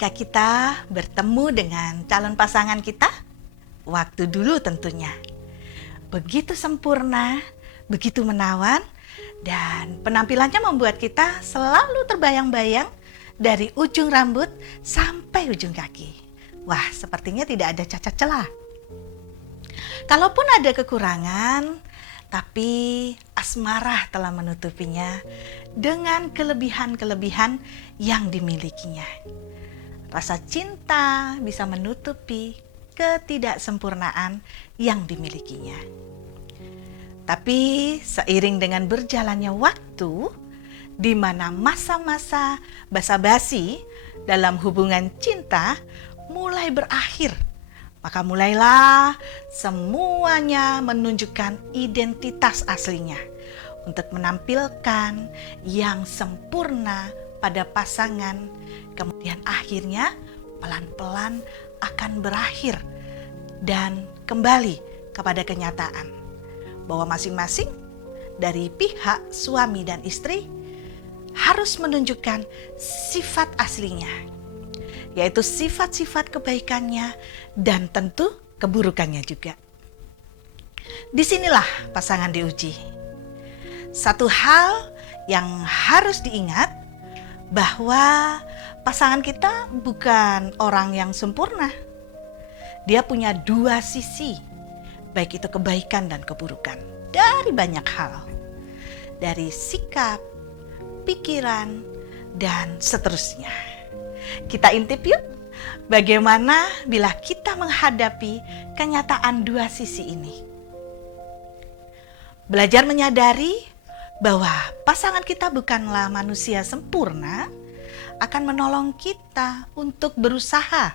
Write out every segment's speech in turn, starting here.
ketika kita bertemu dengan calon pasangan kita, waktu dulu tentunya. Begitu sempurna, begitu menawan, dan penampilannya membuat kita selalu terbayang-bayang dari ujung rambut sampai ujung kaki. Wah, sepertinya tidak ada cacat celah. Kalaupun ada kekurangan, tapi asmara telah menutupinya dengan kelebihan-kelebihan yang dimilikinya. Rasa cinta bisa menutupi ketidaksempurnaan yang dimilikinya. Tapi seiring dengan berjalannya waktu, di mana masa-masa basa-basi dalam hubungan cinta mulai berakhir, maka mulailah semuanya menunjukkan identitas aslinya untuk menampilkan yang sempurna pada pasangan. Kemudian akhirnya pelan-pelan akan berakhir dan kembali kepada kenyataan bahwa masing-masing dari pihak suami dan istri harus menunjukkan sifat aslinya, yaitu sifat-sifat kebaikannya dan tentu keburukannya juga. Disinilah pasangan diuji. Satu hal yang harus diingat bahwa pasangan kita bukan orang yang sempurna. Dia punya dua sisi, baik itu kebaikan dan keburukan, dari banyak hal. Dari sikap, pikiran, dan seterusnya. Kita intip yuk, bagaimana bila kita menghadapi kenyataan dua sisi ini. Belajar menyadari bahwa pasangan kita bukanlah manusia sempurna akan menolong kita untuk berusaha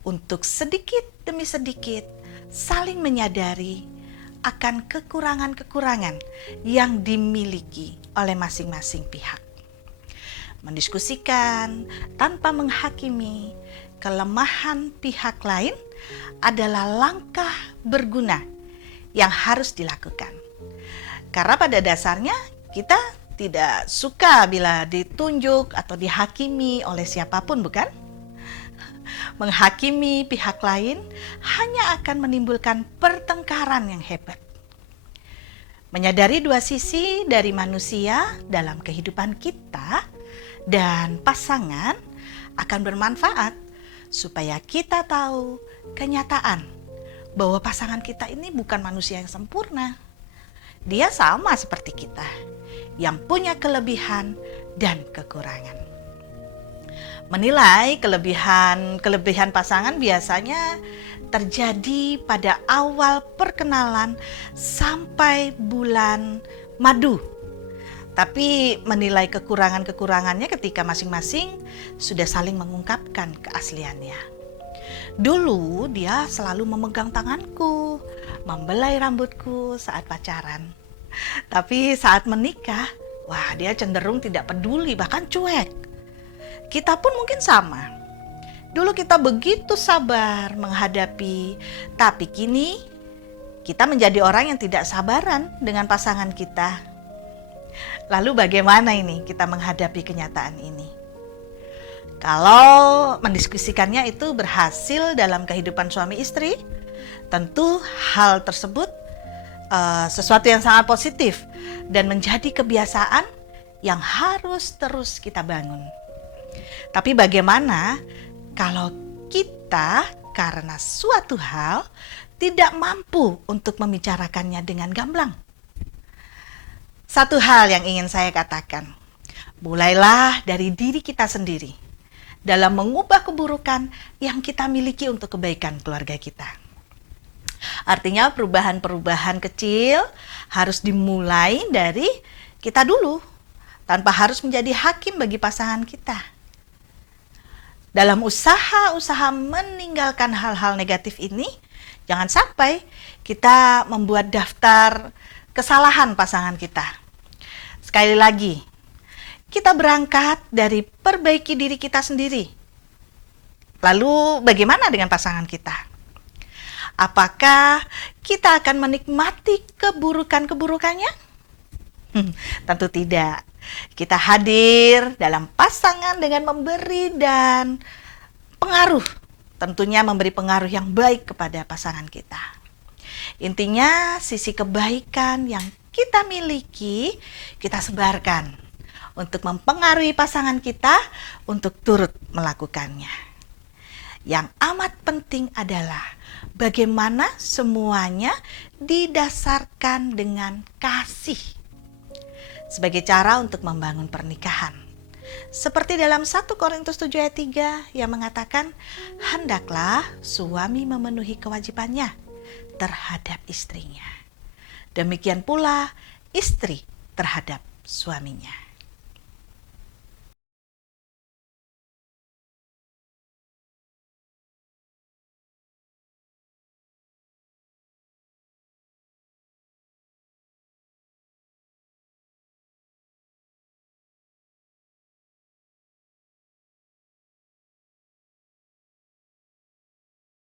untuk sedikit demi sedikit saling menyadari akan kekurangan-kekurangan yang dimiliki oleh masing-masing pihak. Mendiskusikan tanpa menghakimi kelemahan pihak lain adalah langkah berguna yang harus dilakukan. Karena pada dasarnya kita tidak suka bila ditunjuk atau dihakimi oleh siapapun, bukan? Menghakimi pihak lain hanya akan menimbulkan pertengkaran yang hebat. Menyadari dua sisi dari manusia dalam kehidupan kita dan pasangan akan bermanfaat supaya kita tahu kenyataan bahwa pasangan kita ini bukan manusia yang sempurna. Dia sama seperti kita, yang punya kelebihan dan kekurangan. Menilai kelebihan pasangan biasanya terjadi pada awal perkenalan sampai bulan madu. Tapi menilai kekurangan-kekurangannya ketika masing-masing sudah saling mengungkapkan keasliannya. Dulu dia selalu memegang tanganku, membelai rambutku saat pacaran. Tapi saat menikah, wah dia cenderung tidak peduli, bahkan cuek. Kita pun mungkin sama. Dulu kita begitu sabar menghadapi, tapi kini kita menjadi orang yang tidak sabaran dengan pasangan kita. Lalu bagaimana ini kita menghadapi kenyataan ini? Kalau mendiskusikannya itu berhasil dalam kehidupan suami istri, tentu hal tersebut sesuatu yang sangat positif dan menjadi kebiasaan yang harus terus kita bangun. Tapi bagaimana kalau kita karena suatu hal tidak mampu untuk membicarakannya dengan gamblang? Satu hal yang ingin saya katakan, mulailah dari diri kita sendiri dalam mengubah keburukan yang kita miliki untuk kebaikan keluarga kita. Artinya perubahan-perubahan kecil harus dimulai dari kita dulu, tanpa harus menjadi hakim bagi pasangan kita. Dalam usaha-usaha meninggalkan hal-hal negatif ini, jangan sampai kita membuat daftar kesalahan pasangan kita. Sekali lagi, kita berangkat dari perbaiki diri kita sendiri. Lalu bagaimana dengan pasangan kita? Apakah kita akan menikmati keburukan-keburukannya? Tentu tidak. Kita hadir dalam pasangan dengan memberi dan pengaruh, tentunya memberi pengaruh yang baik kepada pasangan kita. Intinya sisi kebaikan yang kita miliki, kita sebarkan untuk mempengaruhi pasangan kita untuk turut melakukannya. Yang amat penting adalah bagaimana semuanya didasarkan dengan kasih sebagai cara untuk membangun pernikahan. Seperti dalam 1 Korintus 7 ayat 3 yang mengatakan, hendaklah suami memenuhi kewajibannya terhadap istrinya. Demikian pula istri terhadap suaminya.